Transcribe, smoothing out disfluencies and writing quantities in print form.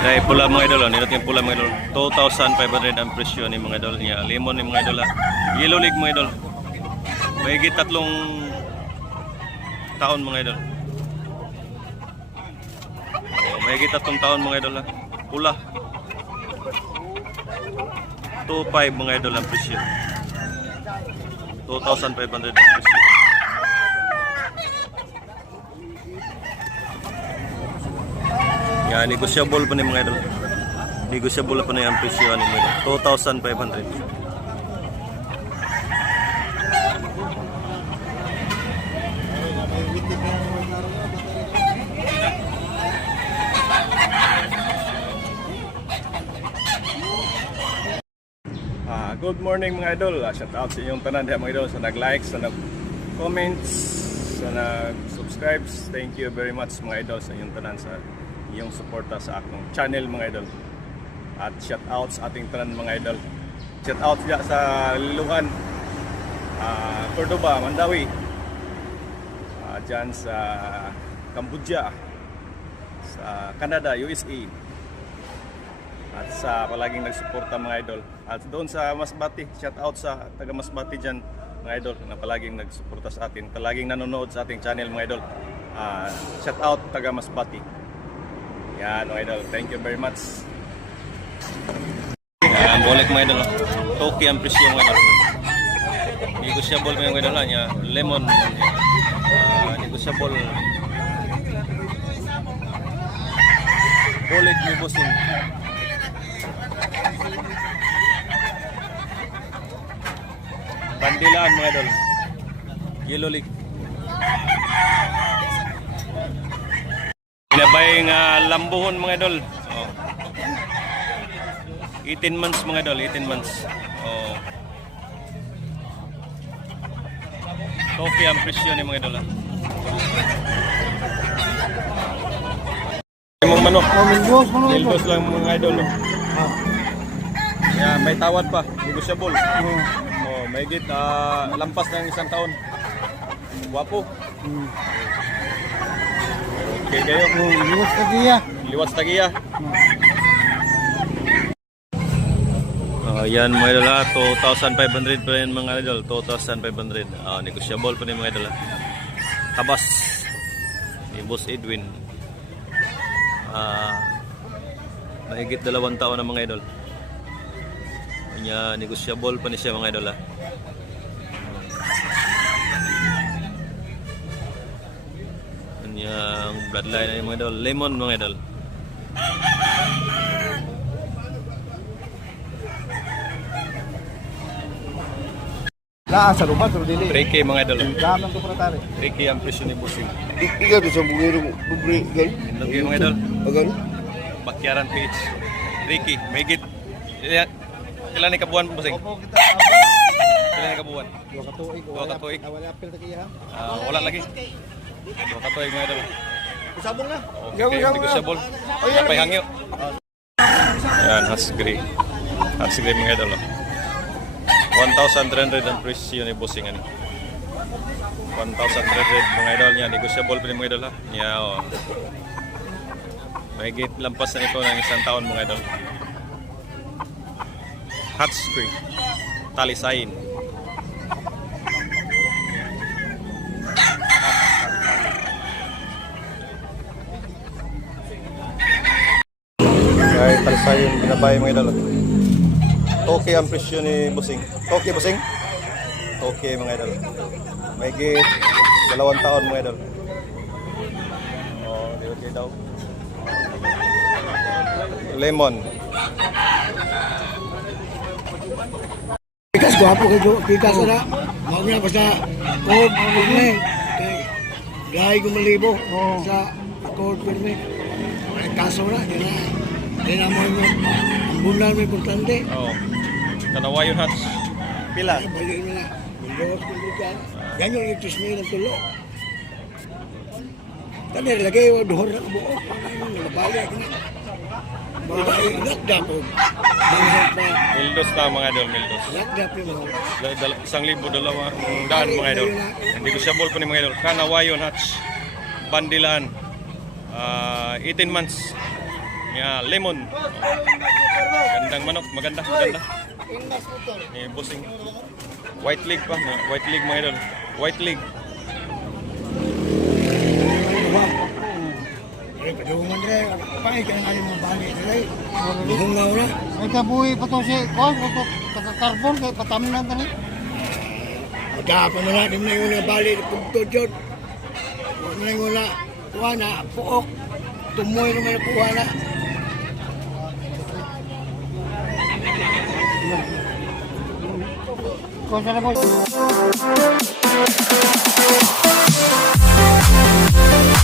Ay pula mga idol, nilot yung pula mga idol. 2,500 ang presyo ni mga idol niya. Lemon ni mga idol. Yellow league mga idol. Mahigit 3 taon mga idol. Mahigit 3 taon mga idol. Pula. 2,500 mga idol ang presyo. 2,500 ang presyo. Yan, negotiable pa ni mga idol. Negotiable pa na yung presyo ni mga idol. 2,500. Good morning mga idol. Shout out sa inyong tanan mga idol sa nag-like, sa nag-comments, sa nag-subscribe. Thank you very much mga idol sa inyong tanan sa iyong suporta sa akong channel mga idol. At shout out sa ating tanan mga idol. Shout out dyan sa Liluhan, Cordoba, Mandawi, dyan sa Cambodia, sa Canada, USA, at sa palaging nagsuporta mga idol. At doon sa Masbati, shout out sa taga Masbati dyan mga idol na palaging nagsuporta sa atin, palaging nanonood sa ating channel mga idol. Shout out taga Masbati. Yan mga idol, thank you very much. Bolek mga idol, toki ang presyo mga idol. Negotiable mga idol niya, lemon, negotiable. Bolek ni bossing. Bandilaan mga idol. Yellow league. Pinabay nga lambuhon mga idol. 18 months mga idol, 18 months. Toki ang presyo ni mga idol. Imong manok. Mildos lang mga idol. Yeah, may tawad pa, negotiable. May git lampas ng 1 taon. Guwapo. Okay kayo. Liwas tagiya. Liwas tagiya. Yan mga idol, 2,500 pa rin mga idol. 2,500. Negotiable pa rin mga idol. Tabas ni Boss Edwin. Mahigit 2 taon na mga idol. Kanya negotiable pa ni siya mga idol. Kanyang bloodline ay mga idol. Lemon mga idol. Lah sa rumah terus dili. 3K mga idol. Gamang ko pratari. 3K ang presyo ni Bossing. Iga to sa bungiro bubri gal. Okay mga idol. Agan. Bakyaran page. 3K. Mahigit. Kailan ni kabuan po Bossing? Opo kita. Kailan ni kabuan? 2 ka tuig. 2 ka tuig. Wala apil tagiya. Wala lagi. 2 ka tuig mga idol. Sabong na. Okay, negotiable. Kapay hangyo. Yan, Hasgri. Hasgri mga idol. 1,300 ang presyo ni Bossing. 1,300 mga idol niya. Negotiable pa rin mga idol ha. Niya, mahigit lampas na ito ng 1 taon mga idol. Hasgri. Talisayin. Ay, talisayin. Binabay mga idol. Toki ang presyo ni Bossing. Toki Bossing? Toki mga idol. Mahigit 2 taon mga idol. Di okay daw. Lemon. Kikas gwapo kay kikas na. Mao na basta code pirme. Kay gay gumalibo sa code pirme. Ay kaso na dina mo ang bulan may importante. Kanawa yun hats. Pila? Balik na. Windows kumplikan. Yan yung itis mo yung tulo. Tani lagay yung duhor na buo. Nabalik na. Mga inakda po. Mildos na mga idol, mildos. Inakda po mga. 1,200 mga idol. Hindi ko siya ball po ni mga idol. Kanawa yun hats. Bandilaan. 18 months. Yeah, lemon. Gandang manok, maganda. Busing. White leg pa, white leg mga idol. White leg. Ay, padungan rin. Pangay ka na mga bali. Buhong nga una. Ay kabuhi pa to si Kwan, karbon kay pataminan tani. Magkakapon na natin na yung bali. Pugtod yun. Huwag na yung wala. Kuha na, puok. Tumoy naman na kuha na. Kwan sa na po.